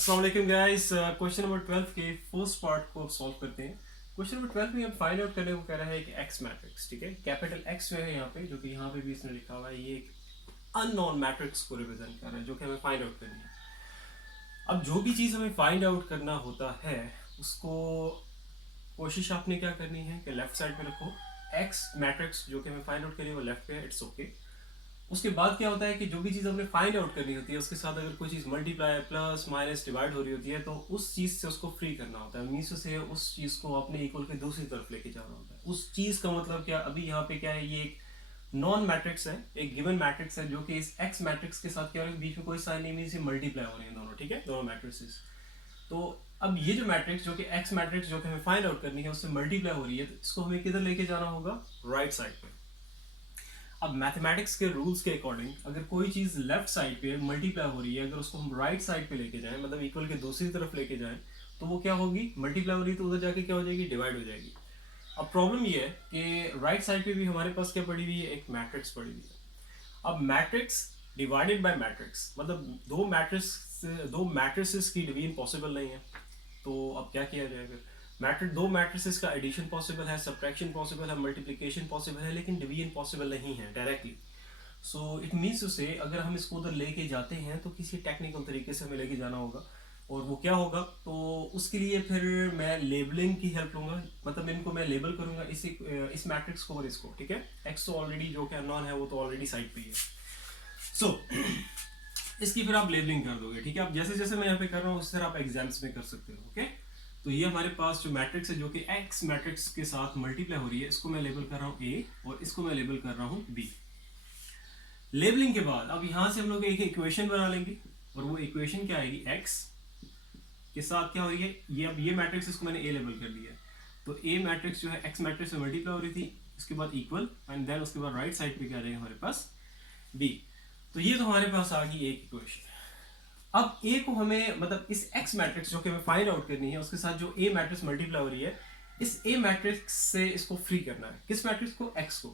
अस्सलाम वालेकुम guys. Question number 12 के फर्स्ट पार्ट को अब सॉल्व करते हैं। क्वेश्चन नंबर 12 में अब फाइंड आउट करने को कह रहा है कि एक्स मैट्रिक्स, ठीक है, कैपिटल एक्स में है यहाँ पे, जो कि यहाँ पे भी इसने लिखा हुआ है, ये एक अननोन मैट्रिक्स को रिप्रेजेंट कर रहा है जो कि हमें फाइंड आउट करनी है। अब जो भी चीज़ हमें फाइंड आउट करना होता है उसको कोशिश आपने क्या करनी है कि लेफ्ट साइड पे रखो। एक्स मैट्रिक्स जो कि हमें फाइंड आउट करनी है वो लेफ्ट पे है, इट्स ओके। उसके बाद क्या होता है कि जो भी चीज़ हमने फाइंड आउट करनी होती है उसके साथ अगर कोई चीज़ मल्टीप्लाई प्लस माइनस डिवाइड हो रही होती है तो उस चीज़ से उसको फ्री करना होता है, मीन्स से उस चीज़ को अपने इक्वल के दूसरी तरफ लेके जाना होता है। उस चीज़ का मतलब क्या, अभी यहाँ पे क्या है, ये एक नॉन मैट्रिक्स है, एक गिवन मैट्रिक्स है जो कि इस एक्स मैट्रिक्स के साथ क्या हो रहा है, बीच में कोई साइन नहीं, मीन्स मल्टीप्लाई हो रहे हैं दोनों, ठीक है, दोनों मैट्रिक्सेस। तो अब ये जो मैट्रिक्स जो कि एक्स मैट्रिक्स जो कि हमें फाइंड आउट करनी है उससे मल्टीप्लाई हो रही है, तो इसको हमें किधर लेके जाना होगा, राइट साइड पे। अब मैथमेटिक्स के रूल्स के अकॉर्डिंग अगर कोई चीज़ लेफ्ट साइड पे मल्टीप्लाई हो रही है, अगर उसको हम राइट साइड पे लेके जाएं, मतलब इक्वल के दूसरी तरफ लेके जाएं, तो वो क्या होगी, मल्टीप्लाई हो रही है तो उधर जाके क्या हो जाएगी, डिवाइड हो जाएगी। अब प्रॉब्लम ये है कि राइट साइड पे भी हमारे पास क्या पड़ी हुई है, एक मैट्रिक्स पड़ी हुई है। अब मैट्रिक्स डिवाइडेड बाय मैट्रिक्स, मतलब दो मैट्रिसेस की डिवीजन पॉसिबल नहीं है। तो अब क्या किया जाए फिर, दो मैट्रिसेस का एडिशन पॉसिबल है, सब्ट्रैक्शन पॉसिबल है, मल्टीप्लिकेशन पॉसिबल है, लेकिन डिवीजन पॉसिबल नहीं है डायरेक्टली। सो इट मीन्स उसे अगर हम इसको उधर लेके जाते हैं तो किसी टेक्निकल तरीके से हमें लेके जाना होगा। और वो क्या होगा, तो उसके लिए फिर मैं लेबलिंग की हेल्प लूंगा, मतलब इनको मैं लेबल करूंगा इस मैट्रिक्स को और इसको, ठीक है। एक्स तो ऑलरेडी जो कि नॉन है वो तो ऑलरेडी साइड पे ही है। सो इसकी फिर आप लेबलिंग कर दोगे, ठीक है। आप जैसे जैसे मैं यहाँ पे कर रहा हूँ उस तरह आप एग्जाम्स में कर सकते हो, ओके। तो ये हमारे पास जो मैट्रिक्स है जो कि एक्स मैट्रिक्स के साथ मल्टीप्लाई हो रही है, इसको मैं लेबल कर रहा हूँ ए और इसको मैं लेबल कर रहा हूँ बी। लेबलिंग के बाद अब यहां से हम लोग एक इक्वेशन बना लेंगे और वो इक्वेशन क्या आएगी, एक्स के साथ क्या हो रही है, ये अब ये मैट्रिक्स इसको मैंने ए लेबल कर दिया है। तो ए मैट्रिक्स जो है एक्स मैट्रिक्स में मल्टीप्लाई हो रही थी, उसके बाद इक्वल, एंड देन उसके बाद राइट साइड पे क्या आ जाएगा हमारे पास, बी। तो ये तो हमारे पास आ गई एक इक्वेशन। अब ए को हमें, मतलब इस एक्स मैट्रिक्स जो कि हमें फाइंड आउट करनी है उसके साथ जो ए मैट्रिक्स मल्टीप्लाई हो रही है, इस ए मैट्रिक्स से इसको फ्री करना है। किस मैट्रिक्स को, एक्स को,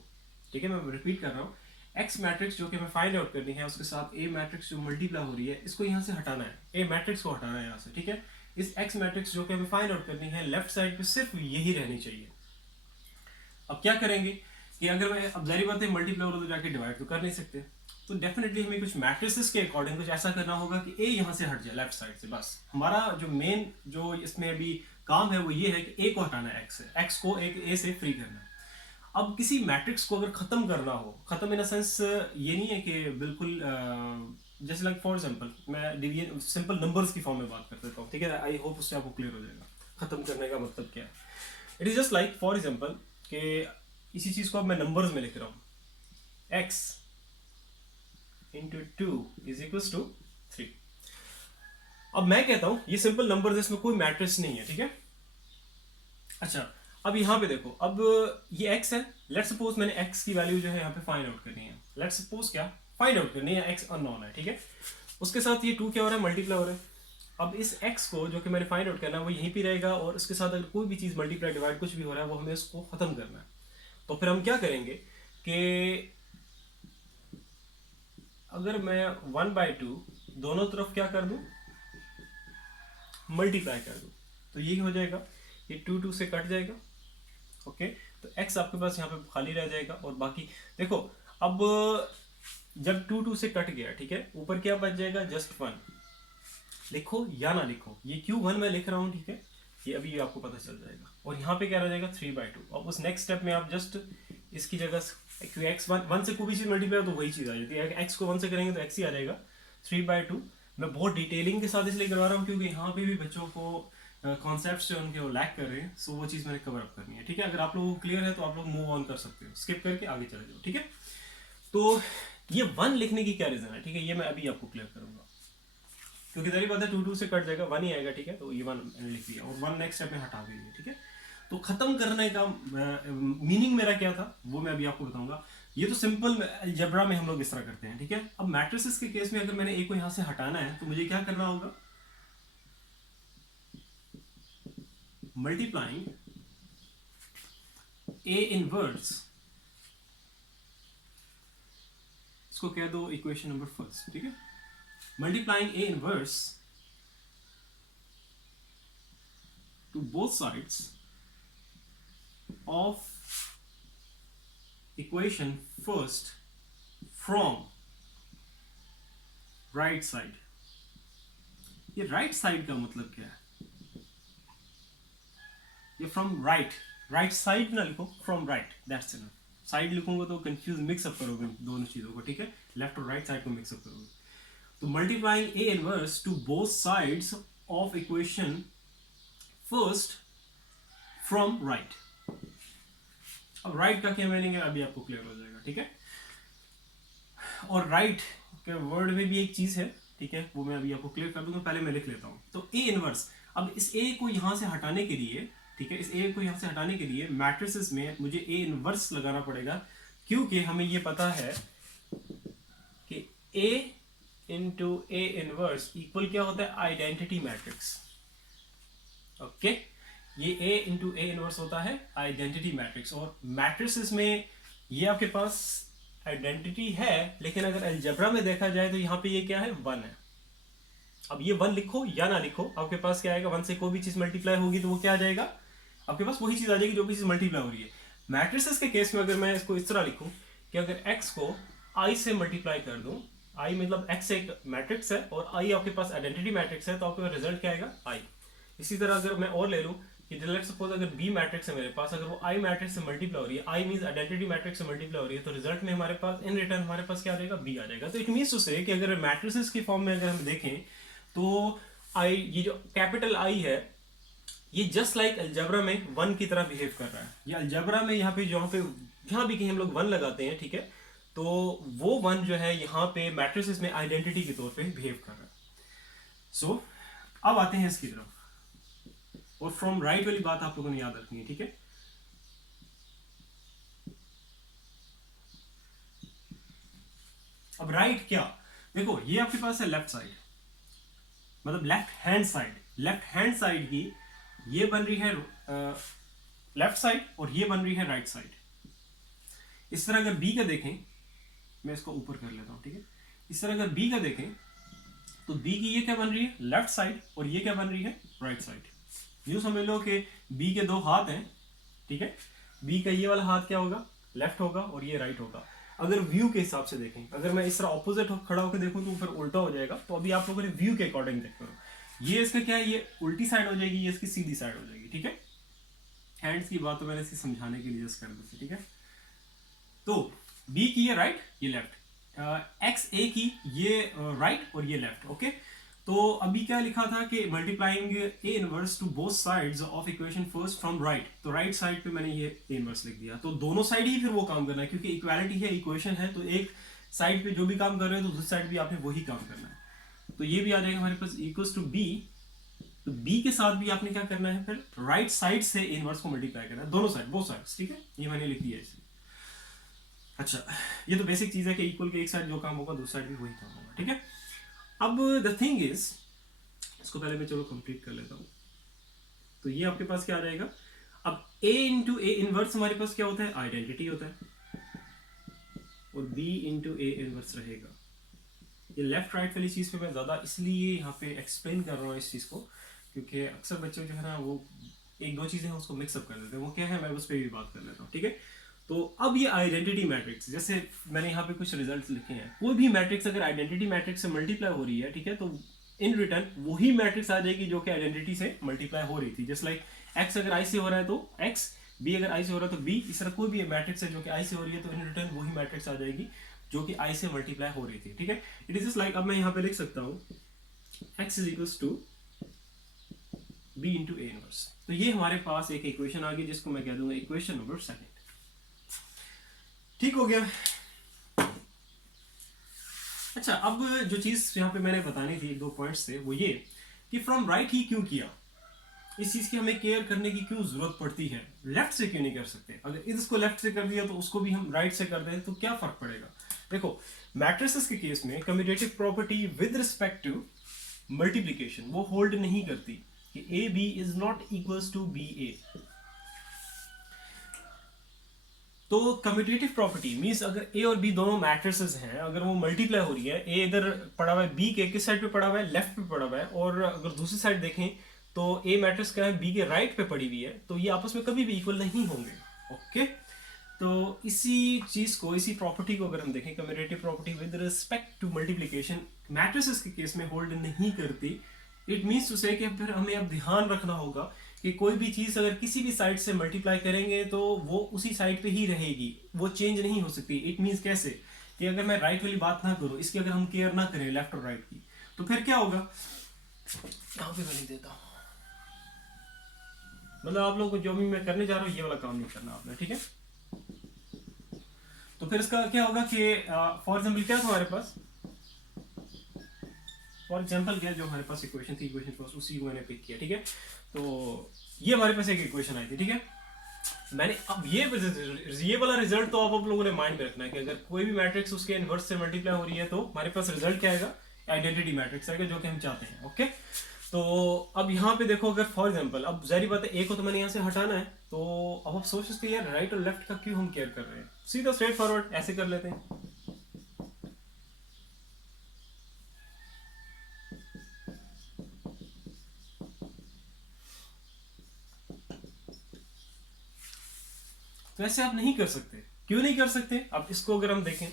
ठीक है। मैं रिपीट कर रहा हूँ, एक्स मैट्रिक्स जो कि हमें फाइंड आउट करनी है उसके साथ ए मैट्रिक्स जो मल्टीप्लाई हो रही है, इसको यहाँ से हटाना है, ए मैट्रिक्स को हटाना है यहाँ से, ठीक है। इस एक्स मैट्रिक्स जो कि हमें फाइंड आउट करनी है लेफ्ट साइड पे सिर्फ यही रहनी चाहिए। अब क्या करेंगे कि अगर मैं, अब जारी बात है मल्टीप्लाई हो तो जाके डिवाइड तो कर नहीं सकते, तो डेफिनेटली हमें कुछ मैट्रिसेस के अकॉर्डिंग कुछ ऐसा करना होगा कि ए यहाँ से हट जाए लेफ्ट साइड से। बस हमारा जो मेन जो इसमें अभी काम है वो ये है कि ए को हटाना है, एक्स से, एक्स को एक ए से फ्री करना है। अब किसी मैट्रिक्स को अगर खत्म करना हो, खत्म इन सेंस ये नहीं है कि बिल्कुल जैसे लाइक फॉर एग्जांपल मैं डिवीजन सिंपल नंबर्स की फॉर्म में बात कर देता हूँ, ठीक है। आई होप उससे आपको क्लियर हो जाएगा खत्म करने का मतलब क्या है। It is just like for example कि इसी चीज को अब मैं नंबर्स में लिख रहा हूँ, x into two is equal to 3। अब मैं कहता हूं ये सिंपल नंबर, इसमें कोई मैट्रिक्स नहीं है, ठीक है। अच्छा, अब यहां पे देखो, अब ये x है, लेट सपोज मैंने x की वैल्यू जो है यहाँ पे फाइंड आउट करनी है, लेट सपोज क्या फाइंड आउट करनी है, x अननोन है, ठीक है। उसके साथ ये 2 क्या हो रहा है, मल्टीप्लाई हो रहा है। अब इस x को जो कि मैंने फाइंड आउट करना है वो यहीं पे रहेगा, और उसके साथ अगर कोई भी चीज मल्टीप्लाई डिवाइड कुछ भी हो रहा है वो हमें इसको खत्म करना है। तो फिर हम क्या करेंगे कि अगर मैं 1/2 दोनों तरफ क्या कर दूं, मल्टीप्लाई कर दूं, तो ये हो जाएगा, ये 2 से कट जाएगा, ओके। तो x आपके पास यहाँ पे खाली रह जाएगा, और बाकी देखो, अब जब 2 से कट गया, ठीक है, ऊपर क्या बच जाएगा, जस्ट 1। लिखो या ना लिखो, ये क्यों 1 मैं लिख रहा हूँ, ठीक है, ये अभी आपको पता चल जाएगा। और यहाँ पे क्या रह जाएगा, 3/2। अब उस नेक्स्ट स्टेप में आप जस्ट इसकी जगह, क्योंकि एक्स वन से कोई भी चीज़ मल्टीप्लाई हो तो वही चीज़ आ जाती है, एक्स को 1 से करेंगे तो एक्स ही आ जाएगा, 3/2। मैं बहुत डिटेलिंग के साथ इसलिए करवा रहा हूँ क्योंकि यहाँ पे भी बच्चों को कॉन्सेप्ट्स जो उनके वो लैक कर रहे हैं, सो वो चीज़ मैंने कवर अप करनी है, ठीक है। अगर आप लोगों को क्लियर है तो आप लोग मूव ऑन कर सकते हो, स्किप करके आगे चले जाओ, ठीक है। तो ये 1 लिखने की क्या रीज़न है, ठीक है, ये मैं अभी आपको क्लियर करूंगा, क्योंकि तेरी बात है 2 से कट जाएगा, 1 ही आएगा, ठीक है। तो ये 1 मैंने लिख दिया, और 1 नेक्स्ट स्टेप में हटा भी दिया, ठीक है। तो खत्म करने का मीनिंग मेरा क्या था वो मैं अभी आपको बताऊंगा। ये तो सिंपल जबरा में हम लोग इस तरह करते हैं, ठीक है। अब मैट्रिसेस के केस में अगर मैंने ए को यहां से हटाना है तो मुझे क्या करना होगा, मल्टीप्लाइंग ए इनवर्स, इसको कह दो इक्वेशन नंबर फर्स्ट, ठीक है। Multiplying A inverse to both sides of equation first from right side. ये राइट साइड का मतलब क्या है? ये फ्रॉम राइट साइड ना लिखो, from right, that's enough. Side लिखूंगा तो कंफ्यूज मिक्सअप करोगे दोनों चीजों को, ठीक है? लेफ्ट और राइट साइड को मिक्सअप करोगे. तो multiplying A inverse two both sides of equation first from right. अब राइट का क्या मीनिंग है अभी आपको क्लियर हो जाएगा, ठीक है? और राइट के वर्ड में भी एक चीज है, ठीक है, वो मैं अभी आपको क्लियर कर दूंगा. पहले मैं लिख लेता हूं. तो ए इनवर्स, अब इस ए को यहां से हटाने के लिए, ठीक है, इस ए को यहां से हटाने के लिए मैट्रिसेस में मुझे ए इनवर्स लगाना पड़ेगा, क्योंकि हमें ये पता है कि ए इंटू ए इनवर्स इक्वल क्या होता है? Identity matrix. ओके, ये ए इंटू ए इनवर्स होता है आइडेंटिटी मैट्रिक्स. और मैट्रिसेस में ये आपके पास आइडेंटिटी है, लेकिन अगर अलजेब्रा में देखा जाए तो यहाँ पे ये क्या है? 1 है. अब ये 1 लिखो या ना लिखो, आपके पास क्या आएगा? 1 से कोई भी चीज मल्टीप्लाई होगी तो वो क्या आ जाएगा? आपके पास वही चीज आ जाएगी जो भी चीज मल्टीप्लाई हो रही है. मैट्रिसेस के केस में अगर मैं इसको इस तरह लिखूं कि अगर x को i से मल्टीप्लाई कर दूं, i मतलब x एक मैट्रिक्स है और i आपके पास आइडेंटिटी मैट्रिक्स है, तो आपके पास रिजल्ट क्या आएगा? i. इसी तरह अगर मैं और ले लूं कि लेट्स सपोज अगर b मैट्रिक्स है मेरे पास, अगर वो i मैट्रिक्स से मल्टीप्लाई हो रही है, i मींस आइडेंटिटी मैट्रिक्स से मल्टीप्लाई हो रही है, तो रिजल्ट में हमारे पास इन रिटर्न हमारे पास क्या आ जाएगा? b आ जाएगा. तो इट मींस टू से कि अगर मैट्रिसेस की फॉर्म में अगर हम देखें तो i, ये जो कैपिटल I है, ये जस्ट लाइक अलजेब्रा में 1 की तरह बिहेव कर रहा है. ये अलजेब्रा में यहाँ पे जहाँ भी कहीं हम लोग 1 लगाते हैं, ठीक है, तो वो 1 जो है यहाँ पे मैट्रिसेस में आइडेंटिटी के तौर पे बिहेव कर रहा है. सो अब आते हैं इसकी तरफ. और फ्रॉम राइट वाली बात आप लोगों ने याद रखनी है, ठीक है? अब राइट क्या? देखो, ये आपके पास है लेफ्ट साइड, मतलब left hand side. Left hand side की ये बन रही है लेफ्ट साइड और ये बन रही है राइट साइड. इस तरह अगर बी का देखें, मैं इसको ऊपर कर लेता हूं, ठीक है? इस तरह अगर बी का देखें तो बी की ये क्या बन रही है? Left side. और ये क्या बन रही है? Right side. यूं समझ लो कि बी के 2 हाथ हैं, ठीक है? बी का ये वाला हाथ क्या होगा? लेफ्ट होगा और ये राइट होगा. अगर व्यू के हिसाब से देखें, अगर मैं इस तरह ऑपोजिट खड़ा होकर देखूं तो फिर उल्टा हो जाएगा. तो अभी आप लोगों ने व्यू के अकॉर्डिंग देख करो. ये इसका क्या है? ये उल्टी साइड हो जाएगी, ये इसकी सीधी साइड हो जाएगी, ठीक है? हैंड्स की बात तो मैंने इसकी समझाने के लिए जस्ट कर दी थी, ठीक है? तो बी की ये राइट, ये लेफ्ट. एक्स ए की ये राइट और ये लेफ्ट. ओके, तो अभी क्या लिखा था कि multiplying A inverse two both sides of equation first from right. तो राइट साइड पे मैंने ये ए इनवर्स लिख दिया. तो दोनों साइड ही फिर वो काम करना है, क्योंकि इक्वालिटी है, इक्वेशन है, तो एक साइड पे जो भी काम कर रहे हो तो दूसरी साइड भी आपने वही काम करना है. तो ये भी आ जाएगा हमारे पास इक्वल्स टू बी. तो बी के साथ भी आपने क्या करना है? फिर राइट साइड से ए इनवर्स को मल्टीप्लाई करना है, दोनों साइड, बोथ साइड्स, ठीक है? ये मैंने लिख दिया इसे. अच्छा, ये तो बेसिक चीज है कि इक्वल के एक साइड जो काम होगा दूसरी साइड भी वही काम होगा, ठीक है? अब द थिंग इज, इसको पहले मैं चलो कंप्लीट कर लेता हूं. तो ये आपके पास क्या आ जाएगा? अब a इंटू ए इनवर्स हमारे पास क्या होता है? आइडेंटिटी होता है. और b इंटू ए इनवर्स रहेगा. ये लेफ्ट राइट वाली चीज पे मैं ज्यादा इसलिए यहाँ पे एक्सप्लेन कर रहा हूँ इस चीज को, क्योंकि अक्सर बच्चे जो है ना वो एक दो चीजें उसको मिक्सअप कर देते हैं. वो क्या है, मैं उस पर भी बात कर लेता हूँ, ठीक है? तो अब ये आइडेंटिटी मैट्रिक्स, जैसे मैंने यहाँ पे कुछ रिजल्ट्स लिखे हैं, कोई भी मैट्रिक्स अगर आइडेंटिटी मैट्रिक्स से मल्टीप्लाई हो रही है, ठीक है, तो इन रिटर्न वही मैट्रिक्स आ जाएगी जो कि आइडेंटिटी से मल्टीप्लाई हो रही थी. जस्ट लाइक एक्स अगर आई से हो रहा है तो एक्स, बी अगर आई से हो रहा है तो बी. इस तरह कोई भी मैट्रिक्स है जो कि आई से हो रही है तो इन रिटर्न वही मैट्रिक्स आ जाएगी जो कि आई से मल्टीप्लाई हो रही थी, ठीक है? इट इज जस्ट लाइक, अब मैं यहाँ पे लिख सकता हूँ X is equals to B into A inverse. तो ये हमारे पास एक इक्वेशन आ गई जिसको मैं कह दूंगा इक्वेशन नंबर 2. ठीक हो गया? अच्छा, अब जो चीज यहाँ पे मैंने बतानी थी, 2 पॉइंट्स थे, वो ये कि फ्रॉम राइट ही क्यों किया, इस चीज की हमें केयर करने की क्यों जरूरत पड़ती है, लेफ्ट से क्यों नहीं कर सकते? अगर इसको लेफ्ट से कर दिया तो उसको भी हम राइट से कर दें तो क्या फर्क पड़ेगा? देखो, मैट्रिसेस के केस में commutative property with respect to multiplication वो होल्ड नहीं करती कि A B is not equals to B A. तो कम्यूटेटिव प्रॉपर्टी मींस अगर ए और बी दोनों मैट्रिसेस हैं, अगर वो मल्टीप्लाई हो रही है, ए इधर पड़ा हुआ है बी के किस साइड पे पड़ा हुआ है? लेफ्ट पे पड़ा हुआ है. और अगर दूसरी साइड देखें तो ए मैट्रिक्स क्या है, बी के राइट पे पड़ी हुई है, तो ये आपस में कभी भी इक्वल नहीं होंगे। ओके, तो इसी चीज को, इसी प्रॉपर्टी को अगर हम देखें, commutative property with respect to multiplication matrices के केस में होल्ड नहीं करती। इट मीन्स टू से कि फिर हमें अब ध्यान रखना होगा कि कोई भी चीज अगर किसी भी साइड से मल्टीप्लाई करेंगे तो वो उसी साइड पे ही रहेगी, वो चेंज नहीं हो सकती। इट मीन्स कैसे कि अगर मैं राइट वाली बात ना करूं, इसकी अगर हम केयर ना करें लेफ्ट और राइट की, तो फिर क्या होगा, यहाँ पे मैं लिख देता हूँ, मतलब आप लोग को जो भी मैं करने जा रहा हूँ ये वाला काम नहीं करना आपने, ठीक है। तो फिर इसका क्या होगा कि फॉर एग्जाम्पल क्या था हमारे पास, फॉर एग्जाम्पल क्या जो हमारे पास इक्वेशन थी, इक्वेशन फर्स्ट उसी को मैंने पिक किया, ठीक है। तो ये हमारे पास एक इक्वेशन आई थी, ठीक है। मैंने अब ये वाला रिजल्ट तो आप लोगों ने माइंड में रखना है कि अगर कोई भी मैट्रिक्स उसके इनवर्स से मल्टीप्लाई हो रही है तो हमारे पास रिजल्ट क्या आएगा, आइडेंटिटी मैट्रिक्स आएगा, जो कि हम चाहते हैं। ओके, तो अब यहाँ पे देखो, अगर फॉर एग्जांपल, अब जारी बात है ए को तो मैंने यहाँ से हटाना है, तो अब आप सोच सकते हैं यार राइट और लेफ्ट का क्यों हम केयर कर रहे हैं, सीधा स्ट्रेट फॉरवर्ड ऐसे कर लेते हैं। तो ऐसे आप नहीं कर सकते, क्यों नहीं कर सकते, अब इसको अगर हम देखें,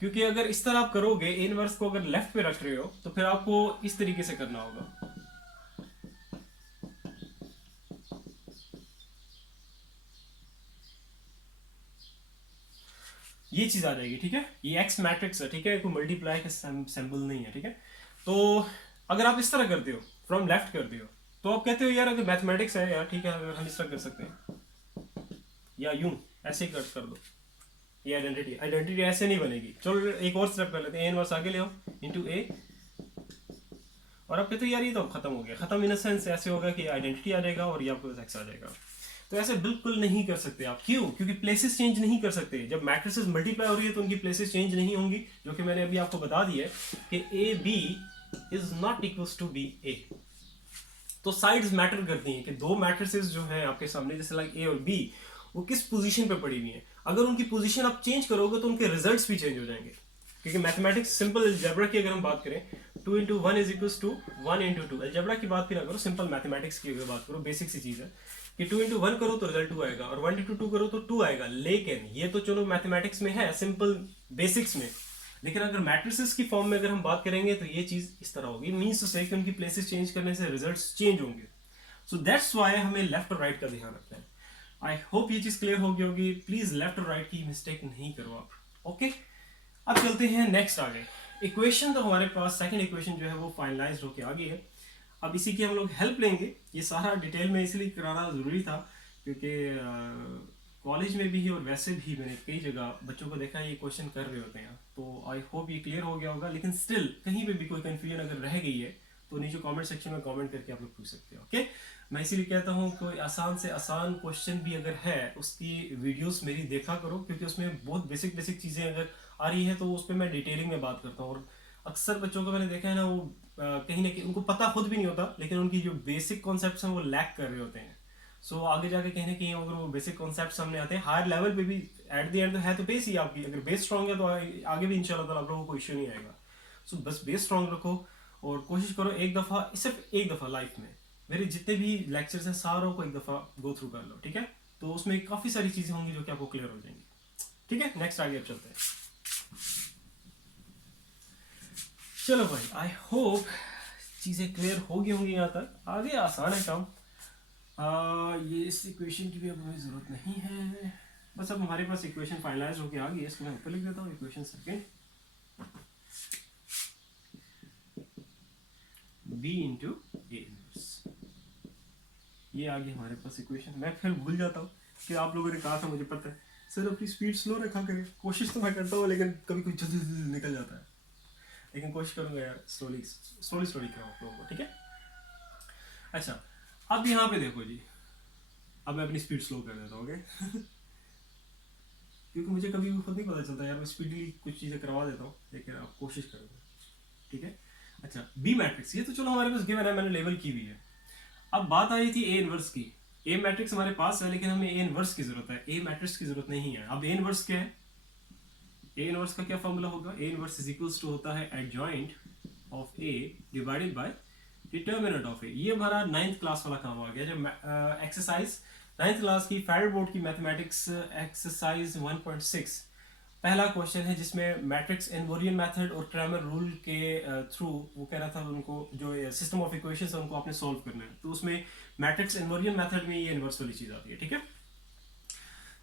क्योंकि अगर इस तरह आप करोगे, ए इनवर्स को अगर लेफ्ट पे रख रहे हो तो फिर आपको इस तरीके से करना होगा, ये चीज आ जाएगी, ठीक है। ये एक्स मैट्रिक्स है, ठीक है, कोई मल्टीप्लाई का सिंबल नहीं है, ठीक है। तो अगर आप इस तरह करते हो, फ्रॉम लेफ्ट करते हो, तो आप कहते हो यार अगर मैथमेटिक्स है यार, ठीक है, अगर हम इस तरह कर सकते हैं, या यूं ऐसे ही कट कर दो, ये आइडेंटिटी, आइडेंटिटी ऐसे नहीं बनेगी। चलो एक और स्टेप कर लेते हैं, ए इनवर्स आगे ले आओ इनटू ए, और आप कहते हो यार ये तो खत्म हो गया, खत्म इन अ सेंस ऐसे होगा कि आइडेंटिटी आ जाएगा और ये आपको एक्स आ जाएगा। तो ऐसे बिल्कुल नहीं कर सकते आप, क्यों, क्योंकि प्लेसेस चेंज नहीं कर सकते। जब मैट्रिसेस मल्टीप्लाई हो रही है तो उनकी प्लेसेस चेंज नहीं होंगी, जो कि मैंने अभी आपको बता दिया है कि A B is not equals to B A. तो साइड्स मैटर करती हैं कि दो मैट्रिसेस जो हैं आपके सामने, जैसे लाइक ए और बी, वो किस पोजीशन पे पड़ी हुई हैं। अगर उनकी पोजीशन आप चेंज करोगे तो उनके रिजल्ट्स भी चेंज हो जाएंगे, क्योंकि मैथमेटिक्स सिंपल अलजेब्रा की अगर हम बात करें, 2 into 1 is equals to 1 into 2, algebra की बात भी ना करो, सिंपल मैथमेटिक्स की अगर बात करो, बेसिक सी चीज है कि 2 into 1 करो तो रिजल्ट 2 आएगा, और 1 into 2 करो तो 2 आएगा। लेकिन ये तो चलो मैथमेटिक्स में है, सिंपल बेसिक्स में, लेकिन अगर मैट्रिसेस की फॉर्म में अगर हम बात करेंगे तो ये चीज इस तरह होगी, मीन्स टू से कि उनकी प्लेसेस चेंज करने से रिजल्ट्स चेंज होंगे। सो दैट्स व्हाई हमें लेफ्ट और राइट का ध्यान रखना है। आई होप ये चीज क्लियर हो गई होगी। प्लीज लेफ्ट और राइट की मिस्टेक नहीं करो आप। ओके, अब चलते हैं नेक्स्ट आगे। इक्वेशन तो हमारे पास सेकंड इक्वेशन जो है वो फाइनलाइज होके आ गई है। अब इसी की हम लोग हेल्प लेंगे। ये सारा डिटेल में इसलिए कराना ज़रूरी था क्योंकि कॉलेज में भी और वैसे भी मैंने कई जगह बच्चों को देखा है ये क्वेश्चन कर रहे होते हैं। तो आई होप ये क्लियर हो गया होगा, लेकिन स्टिल कहीं पे भी कोई कन्फ्यूजन अगर रह गई है तो नीचे कमेंट सेक्शन में कमेंट करके आप लोग पूछ सकते हो। ओके, मैं इसीलिए कहता हूँ कोई आसान से आसान क्वेश्चन भी अगर है उसकी वीडियोस मेरी देखा करो, क्योंकि उसमें बहुत बेसिक बेसिक चीज़ें अगर आ रही है तो उस पर मैं डिटेलिंग में बात करता हूँ। और अक्सर बच्चों को मैंने देखा है ना, वो कहीं ना कहीं उनको पता खुद भी नहीं होता, लेकिन उनकी जो बेसिक कॉन्सेप्ट्स हैं वो लैक कर रहे होते हैं। सो आगे जाके कहीं ना कहीं अगर वो बेसिक कॉन्सेप्ट सामने आते हैं हायर लेवल पे भी, एट द एंड तो है तो बेस ही आपकी, अगर बेस स्ट्रांग है तो आगे भी इंशाल्लाह ताला आप लोगों को इश्यू नहीं आएगा। सो बस बेस स्ट्रांग रखो और कोशिश करो एक दफ़ा, सिर्फ एक दफ़ा लाइफ में मेरे जितने भी लेक्चर्स हैं सारों को एक दफ़ा गो थ्रू कर लो, ठीक है। तो उसमें काफ़ी सारी चीज़ें होंगी जो कि आपको क्लियर हो जाएंगी, ठीक है। नेक्स्ट आगे अब चलते हैं। चलो भाई, आई होप चीज़ें क्लियर हो गई होंगी यहाँ तक। आगे आसान है काम। ये इस इक्वेशन की भी अब हमें ज़रूरत नहीं है। बस अब हमारे पास इक्वेशन फाइनलाइज होकर आ गई है। इसको मैं ऊपर लिख देता हूँ, equation second b into A inverse. ये आ गई हमारे पास इक्वेशन। मैं फिर भूल जाता हूँ कि आप लोगों ने कहा था, मुझे पता है सर अपनी स्पीड स्लो रखा करें। कोशिश तो मैं करता हूँ लेकिन कभी कुछ जल्दी जल्दी निकल जाता है, लेकिन कोशिश करूँगा यार स्लोली स्लोली स्लोली कराऊँ आप लोगों को, ठीक है। अच्छा, अब यहाँ पे देखो जी, अब मैं अपनी स्पीड स्लो कर देता हूँ, ओके क्योंकि मुझे कभी खुद नहीं पता चलता यार, मैं स्पीडली कुछ चीज़ें करवा देता हूँ, लेकिन आप कोशिश करोगे, ठीक है। अच्छा, बी मैट्रिक्स, ये तो चलो हमारे पास गिवन है, मैंने लेवल की भी है। अब बात आई थी ए इनवर्स की। ए मैट्रिक्स हमारे पास है लेकिन हमें ए इनवर्स की जरूरत है, ए मैट्रिक्स की जरूरत नहीं है। अब ए इनवर्स क्या है, ए इनवर्स का क्या फॉर्मूला होगा, A inverse is equals to होता है adjoint of A divided by determinant of A, ये हमारा 9th क्लास वाला काम आ गया, जब एक्सरसाइज 9th क्लास की फेडरल बोर्ड की मैथमेटिक्स एक्सरसाइज 1.6 पहला क्वेश्चन है, जिसमें मैट्रिक्स इनवेरिएंट मेथड और क्रैमर रूल के थ्रू वो कह रहा था उनको जो सिस्टम ऑफ इक्वेशंस है उनको आपने सॉल्व करना है, तो उसमें मैट्रिक्स इनवेरिएंट मेथड में ये इन्वर्स वाली चीज आती है, ठीक है।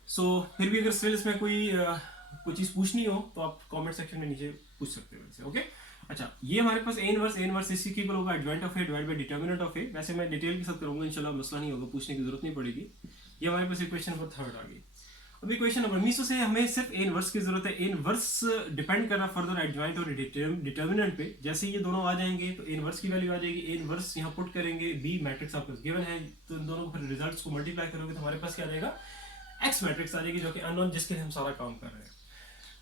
सो फिर भी अगर स्टिल इसमें कोई चीज पूछनी हो तो आप कमेंट सेक्शन में नीचे पूछ सकते हो वैसे, ओके। अच्छा, ये हमारे पास ए इनवर्स इसी की होगा adjoint of A divide by determinant of A, वैसे मैं डिटेल के साथ करूंगा इंशाल्लाह, मसला नहीं होगा, पूछने की जरूरत नहीं पड़ेगी। ये हमारे पास इक्वेशन नंबर 3 आ गई। अभी क्वेश्चन नंबर मीसो से हमें सिर्फ ए इनवर्स की जरूरत है। ए इनवर्स डिपेंड कर रहा फर्दर एडजॉइंट और डिटर्मिनेंट पे, जैसे ये दोनों आ जाएंगे तो ए इनवर्स की वैल्यू आ जाएगी, ए इनवर्स यहाँ पुट करेंगे, बी मैट्रिक्स आपको गिवन है, तो इन दोनों को फिर रिजल्ट्स को मल्टीप्लाई करोगे तो हमारे पास क्या आ जाएगा, एक्स मैट्रिक्स आ जाएगी, जो कि अननोन, जिसके लिए हम सारा काम कर रहे हैं।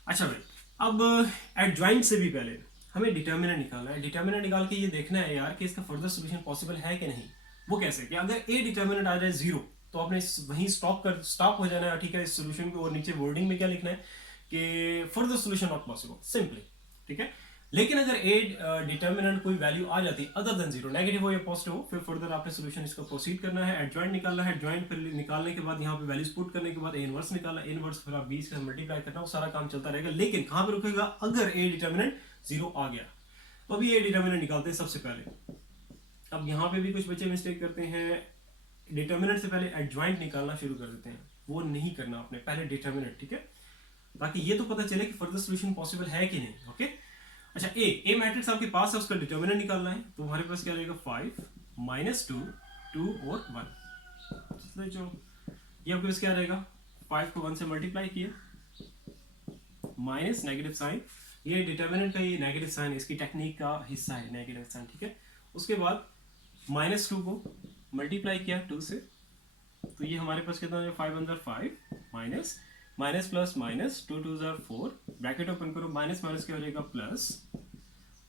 अच्छा भाई, अब एडजॉइंट से भी पहले हमें डिटर्मिनेंट निकालना है। डिटर्मिनेंट निकाल के ये देखना है यार कि इसका फर्दर सोल्यूशन पॉसिबल है कि नहीं। वो कैसे कि अगर ए डिटर्मिनेंट आ जाए 0 तो आपने वहीं स्टॉप हो जाना है, ठीक है, इस सोल्यूशन को, और नीचे वर्डिंग में क्या लिखना है कि further solution not possible, simply, ठीक है। लेकिन अगर ए डिटर्मिनेंट कोई वैल्यू आ जाती है अदर देन 0, नेगेटिव हो या पॉजिटिव हो, फिर फर्दर आपने सोल्यूशन इसका प्रोसीड करना है, एडजॉइंट निकालना है, एडजॉइंट फिर निकालने के बाद यहाँ पे वैल्यूज पुट करने के बाद ए इनवर्स निकालना, ए इनवर्स फिर आप 20 का मल्टीप्लाई करना, वो सारा काम चलता रहेगा। लेकिन कहाँ पे रुकेगा, अगर ए डिटर्मिनेंट 0 आ गया तो अभी ए डिटर्मिनेंट निकालते हैं सबसे पहले। अब यहाँ पे भी कुछ बच्चे मिस्टेक करते हैं, डिटर्मिनेंट से पहले एडजॉइंट निकालना शुरू कर देते हैं, वो नहीं करना आपने, पहले डिटर्मिनेंट, ठीक है, ताकि ये तो पता चले कि फर्दर सोल्यूशन पॉसिबल है कि नहीं, ओके। अच्छा, ए मैट्रिक्स आपके पास है, उसका डिटर्मिनेंट निकालना है, तो हमारे पास क्या रहेगा 5 -2 2 और 1, जो ये आपके पास क्या रहेगा, 5 को 1 से मल्टीप्लाई किया माइनस नेगेटिव साइन, ये डिटर्मिनेंट का ये नेगेटिव साइन इसकी टेक्निक का हिस्सा है, नेगेटिव साइन, ठीक है। उसके बाद -2 को मल्टीप्लाई किया 2 से, तो ये हमारे पास कितना है, 5 अंदर 5 minus minus plus minus 2 2 4, bracket open करो, माइनस माइनस क्या हो जाएगा प्लस,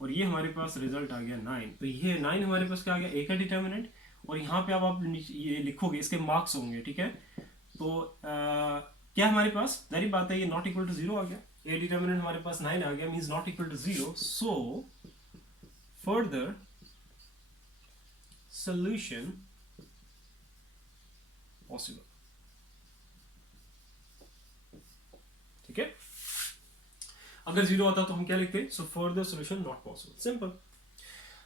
और ये हमारे पास रिजल्ट आ गया 9। तो ये 9 हमारे पास क्या आ गया, ए का डिटर्मिनेंट, और यहाँ पे अब आप ये लिखोगे, इसके मार्क्स होंगे, ठीक है। तो क्या हमारे पास जारी बात है, ये नॉट इक्वल टू 0 आ गया, ए डिटर्मिनेंट हमारे पास 9 आ गया, means not equal to 0, so further solution possible, ठीक है। अगर 0 आता तो हम क्या लिखते, so further solution not possible, simple.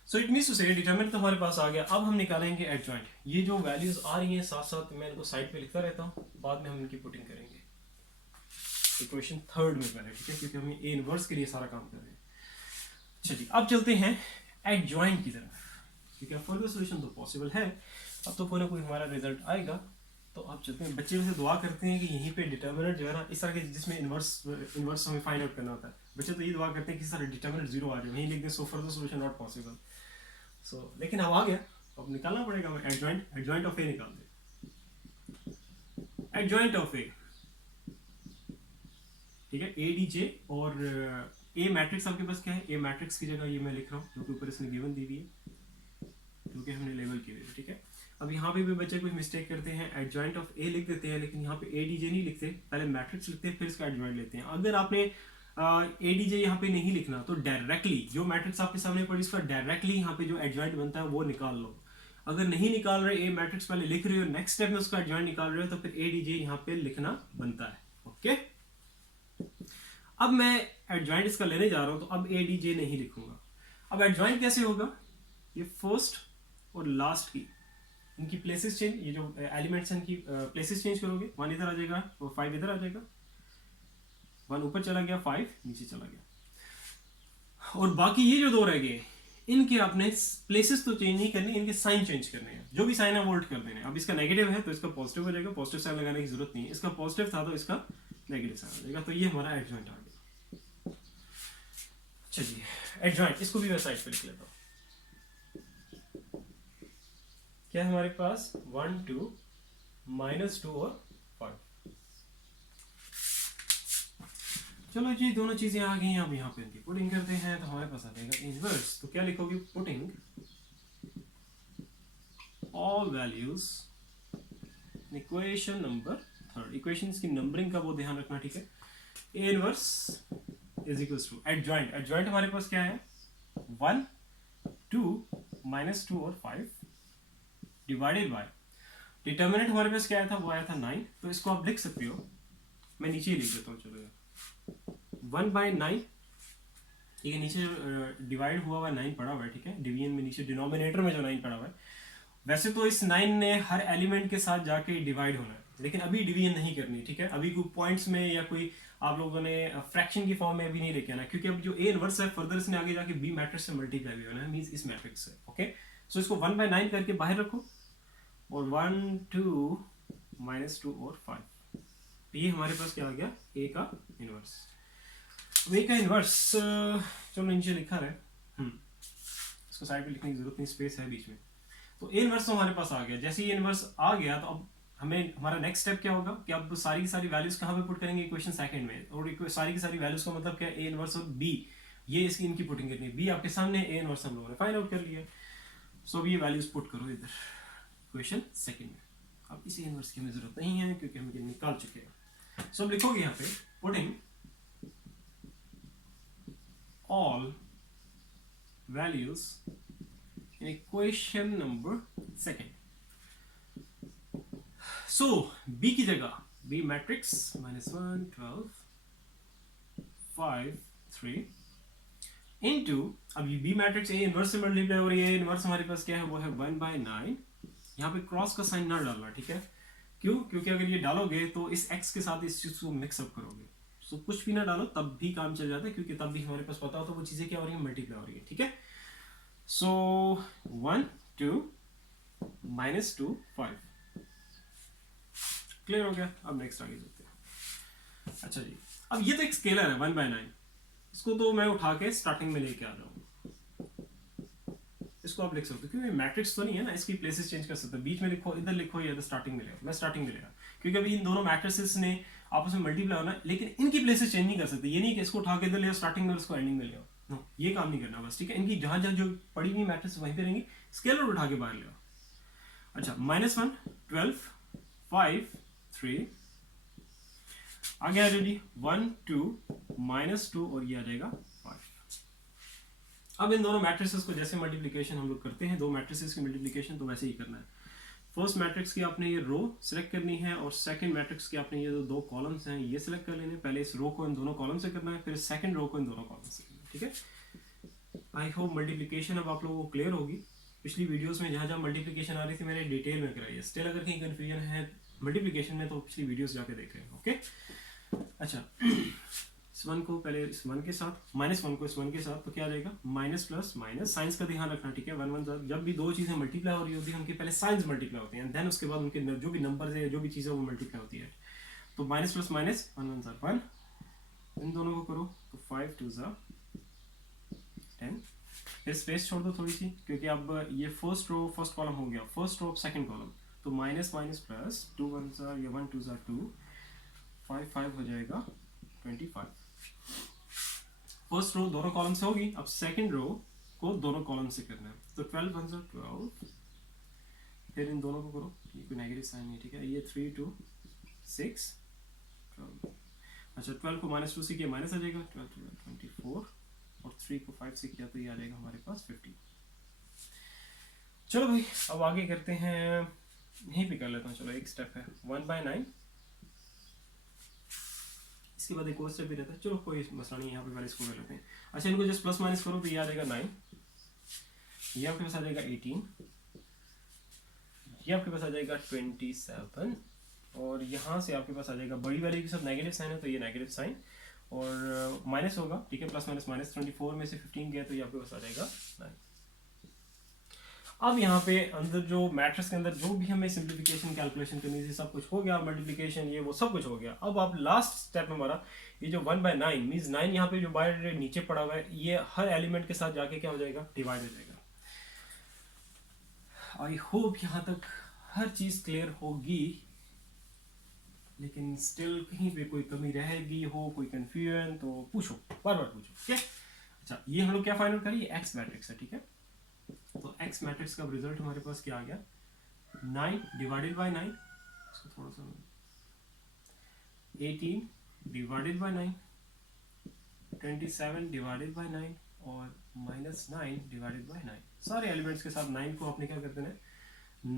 So it means to say determinant तो हमारे पास आ गया। अब हम निकालेंगे एडजॉइंट। ये जो वैल्यूज आ रही हैं साथ साथ मैं इनको साइड पे लिखता रहता हूँ, बाद में हम इनकी पुटिंग करेंगे इक्वेशन 3 में पहले, ठीक है, क्योंकि हम ए इनवर्स के लिए सारा काम कर रहे हैं। चलिए अब चलते हैं एडजॉइंट की तरफ, ठीक है। फर्दर सॉल्यूशन तो पॉसिबल है, अब तो कोई ना कोई हमारा रिजल्ट आएगा। तो अब चलते हैं, बच्चे वैसे दुआ करते हैं कि यहीं पे डिटर्मिनेंट जो है ना, इस तरह के जिसमें इनवर्स हमें फाइंड आउट करना होता है, बच्चे तो ये दुआ करते हैं कि सारे डिटर्मिनेंट 0 आ जाए, वहीं लिख दें so further solution not possible. So लेकिन अब आ गया, अब निकालना पड़ेगा, हमें एडजॉइंट ऑफ ए निकाल दे, एडजॉइंट ऑफ ए, ठीक है, ए डी जे, और ए मैट्रिक्स आपके पास क्या है, ए मैट्रिक्स की जगह ये मैं लिख रहा हूँ जो कि ऊपर इसने गिवन दी हुई है, जो कि हमने लेवल की हुई है, ठीक है। अब यहाँ पे भी बच्चे कुछ मिस्टेक करते हैं, एडजॉइंट ऑफ ए लिख देते हैं, लेकिन यहाँ पे ए डी जे नहीं लिखते, पहले मैट्रिक्स लिखते हैं फिर इसका एडजॉइंट लेते हैं। अगर आपने ए डी जे यहाँ पे नहीं लिखना तो डायरेक्टली जो मैट्रिक्स आपके सामने पड़ी उसका डायरेक्टली यहाँ पे जो एडजॉइंट बनता है वो निकाल लो। अगर नहीं निकाल रहे, ए मैट्रिक्स पहले लिख रहे हो, नेक्स्ट स्टेप में उसका एडजॉइंट निकाल रहे हो, तो फिर ए डी जे यहाँ पे लिखना बनता है, ओके। अब मैं एडजॉइंट इसका लेने जा रहा हूँ, तो अब ए डी जे नहीं लिखूंगा। अब एडजॉइंट कैसे होगा, ये फर्स्ट और लास्ट की इनकी प्लेसेस चेंज, ये जो एलिमेंट्स हैं इनकी प्लेसेस चेंज करोगे, 1 इधर आ जाएगा और 5 इधर आ जाएगा, 1 ऊपर चला गया, 5 नीचे चला गया, और बाकी ये जो 2 रह गए इनके आपने प्लेसेस तो चेंज नहीं करनी, इनके साइन चेंज करने हैं, जो भी साइन है वो उल्ट कर देने हैं। अब इसका नेगेटिव है तो इसका पॉजिटिव हो जाएगा, पॉजिटिव साइन लगाने की जरूरत नहीं है, इसका पॉजिटिव था तो इसका नेगेटिव साइन हो जाएगा, तो ये हमारा एडजॉइंट आ गया। चलिए एडजॉइंट, इसको भी मैं साइड पे लिख लेता हूँ। क्या है हमारे पास, 1 2 -2 और 5। चलो जी, दोनों चीजें आ गई, अब यहाँ पे इनकी पुटिंग करते हैं, तो हमारे पास आ जाएगा इनवर्स। तो क्या लिखोगे, putting all values equation number 3। Equations की नंबरिंग का वो ध्यान रखना, ठीक है। A inverse is equals to adjoint. Adjoint हमारे पास क्या है, 1 2 -2 और 5 डिवाइडेड बाय डिटर्मिनेंट हमारे पास क्या आया था, वो आया था 9। तो इसको आप लिख सकते हो, मैं नीचे ही लिख देता हूँ, चलो 1/9, ठीक है, नीचे डिवाइड हुआ 9 पड़ा हुआ है, ठीक है, डिवीजन में नीचे डिनोमिनेटर में जो 9 पड़ा हुआ है। वैसे तो इस 9 ने हर एलिमेंट के साथ जाके डिवाइड होना है, लेकिन अभी डिवीजन नहीं करनी, ठीक है, अभी कोई पॉइंट्स में या कोई आप लोगों ने फ्रैक्शन की फॉर्म में अभी नहीं लेके आना, क्योंकि अब जो ए इनवर्स है फर्दर इसने आगे जाके बी मैट्रिक्स से मल्टीप्लाई भी होना है, मींस इस मैट्रिक्स से। ओके, सो इसको 1/9 करके बाहर रखो, और 1 2 -2 और 5, ये हमारे पास क्या आ गया, ए का इनवर्स। अब ए का इनवर्स चलो नीचे लिखा है, इसको साइड पे लिखने की जरूरत नहीं, स्पेस है बीच में। तो ए इनवर्स तो हमारे पास आ गया। जैसे ये इनवर्स आ गया तो अब हमें हमारा नेक्स्ट स्टेप क्या होगा कि अब सारी की सारी वैल्यूज कहाँ पे पुट करेंगे, इक्वेशन सेकंड में। और सारी की सारी वैल्यूज का मतलब क्या, ए इनवर्स और बी, ये इसकी इनकी पुटिंग करनी है। बी आपके सामने, ए इनवर्स हम लोगों ने फाइंड आउट कर लिया। सो अब ये वैल्यूज पुट करो इधर इक्वेशन सेकंड में। अब इसी इनवर्स की हमें जरूरत नहीं है क्योंकि हम ये निकाल चुके हैं। सो अब लिखोगे यहाँ पे putting all values in equation number second. So b की जगह b matrix -1 12 5 3 into, अब ये b मैट्रिक्स a इनवर्स से मल्टीप्लाई हो रही है। इनवर्स हमारे पास क्या है, वो है 1/9। यहाँ पे क्रॉस का साइन ना डालना, ठीक है, क्यों, क्योंकि अगर ये डालोगे तो इस x के साथ इस चीज को मिक्सअप करोगे। सो कुछ भी ना डालो तब भी काम चल जाता है, क्योंकि तब भी हमारे पास पता हो तो वो चीजें क्या हो रही है, मल्टीप्लाई हो रही है, ठीक है। सो 1 2 -2 5 क्लियर हो गया। अब नेक्स्ट आगे चलते हैं। अच्छा जी, अब ये तो एक स्केलर है 1/9, इसको तो मैं उठा के स्टार्टिंग में लेके आ जाऊंगा। इसको आप लिख सकते हो क्योंकि मैट्रिक्स तो नहीं है ना, इसकी प्लेसेस चेंज कर सकते हो, बीच में लिखो, इधर लिखो या इधर स्टार्टिंग में लिखो। मैं स्टार्टिंग में लिखा क्योंकि अभी इन दोनों मैट्रिसेस ने आपस में मल्टीप्लाई होना, लेकिन इनकी प्लेसेस चेंज नहीं कर सकते। ये नहीं कि इसको उठा के इधर ले आओ स्टार्टिंग में, उसको एंडिंग में ले आओ, नो, ये काम नहीं करना बस, ठीक है। इनकी जहां जहां जो पड़ी हुई मैट्रिक्स वहीं पे रहेंगी, स्केलर उठा के बाहर ले आओ। अच्छा, -1 12 5 3 आगे आ जाओ जी, 1 2 -2 और ये आ जाएगा 5। अब इन दोनों मैट्रिसेस को जैसे मल्टीप्लिकेशन हम लोग करते हैं, दो मैट्रिसेस की मल्टीप्लिकेशन, तो वैसे ही करना है। फर्स्ट मैट्रिक्स की आपने ये रो सिलेक्ट करनी है, और सेकंड मैट्रिक्स की आपने ये जो दो कॉलम्स हैं ये सिलेक्ट कर लेने। पहले इस रो को इन दोनों कॉलम से करना है, फिर सेकंड रो को इन दोनों कॉलम से करना है, ठीक है। आई होप मल्टीप्लिकेशन अब आप लोगों को क्लियर होगी। पिछली वीडियोस में जहाँ जहाँ मल्टीप्लिकेशन आ रही थी मैंने डिटेल में कराई है। स्टिल अगर कहीं कन्फ्यूजन है मल्टीप्लिकेशन में तो पिछली वीडियोस जाके देख रहे हैं, ओके। अच्छा, इस 1 को पहले इस 1 के साथ, -1 को इस 1 के साथ, तो क्या आ जाएगा, माइनस प्लस माइनस। साइंस का ध्यान रखना, ठीक है। 1 1 जब भी दो चीजें मल्टीप्लाई हो रही होती है उनके पहले साइंस मल्टीप्लाई होते हैं, देन उसके बाद उनके जो भी नंबर है, जो भी चीज़ है वो मल्टीप्लाई होती है। तो माइनस प्लस माइनस, 1 1 1, इन दोनों को करो तो 5 2 10। फिर स्पेस छोड़ दो थोड़ी सी, क्योंकि अब ये फर्स्ट रो फर्स्ट कॉलम हो गया, फर्स्ट रो सेकंड कॉलम, तो माइनस माइनस प्लस 2 1 ये 1 2 2 5 5 हो जाएगा 25। फर्स्ट रो दोनों कॉलम से होगी, अब सेकंड रो को दोनों कॉलम से करना है, तो 12 1 12। फिर इन दोनों को करो, ये कोई नेगेटिव साइन नहीं, ठीक है। ये 3 2 6 12। अच्छा, 12 को -2 से किया माइनस आ जाएगा, 12 24, और 3 को 5 से किया तो ये आ जाएगा हमारे पास 50। चलो भाई, अब आगे करते हैं, यहीं पे कर लेता हूँ। चलो, एक स्टेप है 1/9, इसके बाद एक और स्टेप भी रहता है। चलो कोई मसला नहीं, यहाँ पे पहले इसको कर लेते हैं। अच्छा, इनको जस्ट प्लस माइनस करो तो ये आ जाएगा 9, ये आपके पास आ जाएगा 18, ये आपके पास आ जाएगा 27, और यहाँ से आपके पास आ जाएगा बड़ी वाली के साथ नेगेटिव साइन है तो ये नेगेटिव साइन, और माइनस होगा, ठीक है, प्लस माइनस माइनस। 24 में से 15 गया तो ये आपके पास आ जाएगा 9। अब यहाँ पे अंदर जो मैट्रिक्स के अंदर जो भी हमें सिंप्लीफिकेशन कैलकुलेशन करनी थी सब कुछ हो गया, मल्टीप्लिकेशन ये वो सब कुछ हो गया। अब आप लास्ट स्टेप हमारा ये जो 1/9 मींस 9 यहाँ पे जो बाहर नीचे पड़ा हुआ है, ये हर एलिमेंट के साथ जाके क्या हो जाएगा, डिवाइड हो जाएगा। आई होप यहाँ तक हर चीज क्लियर होगी, लेकिन स्टिल कहीं पे कोई कमी रहेगी हो, कोई कंफ्यूजन तो पूछो, बार बार पूछो, ठीक है। अच्छा, ये हम लोग क्या फाइंड आउट करिए, एक्स मैट्रिक्स है, ठीक है। तो एक्स मैट्रिक्स का रिजल्ट हमारे पास क्या आ गया, 9 डिवाइडेड बाय 9, इसको थोड़ा सा 18 डिवाइडेड बाय 9, 27 डिवाइडेड बाय 9, और -9 डिवाइडेड बाय 9, सारे एलिमेंट्स के साथ 9 को आपने क्या कर देना है,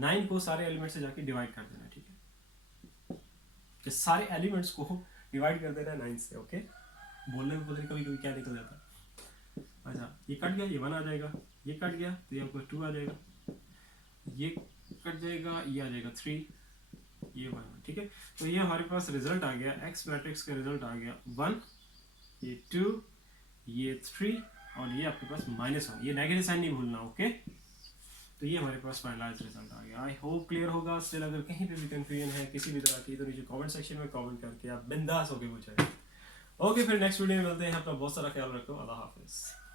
9 को सारे एलिमेंट्स से जाके डिवाइड कर देना है, ठीक है, कि सारे एलिमेंट्स को डिवाइड कर देना है 9 से, ओके। बोलने में पता नहीं कभी कभी क्या निकल जाता है। अच्छा ये कट गया, ये 1 आ जाएगा, ये कट गया तो ये आपको 2 आ जाएगा, ये कट जाएगा, ये आ जाएगा 3, ये 1, ठीक है। तो ये हमारे पास रिजल्ट आ गया, एक्स मैट्रिक्स का रिजल्ट आ गया 1, ये 2, ये 3 और ये आपके पास -1, ये नेगेटिव साइन नहीं भूलना, ओके। तो ये हमारे पास फाइनलाइज रिजल्ट आ गया। आई होप क्लियर होगा। स्टिल अगर कहीं पे भी कंफ्यूजन है किसी भी तरह की तो नीचे कमेंट सेक्शन में कमेंट करके आप बिंदास होके पूछें। ओके फिर नेक्स्ट वीडियो में मिलते हैं। अपना बहुत सारा ख्याल रखो। अल्लाह हाफिज़।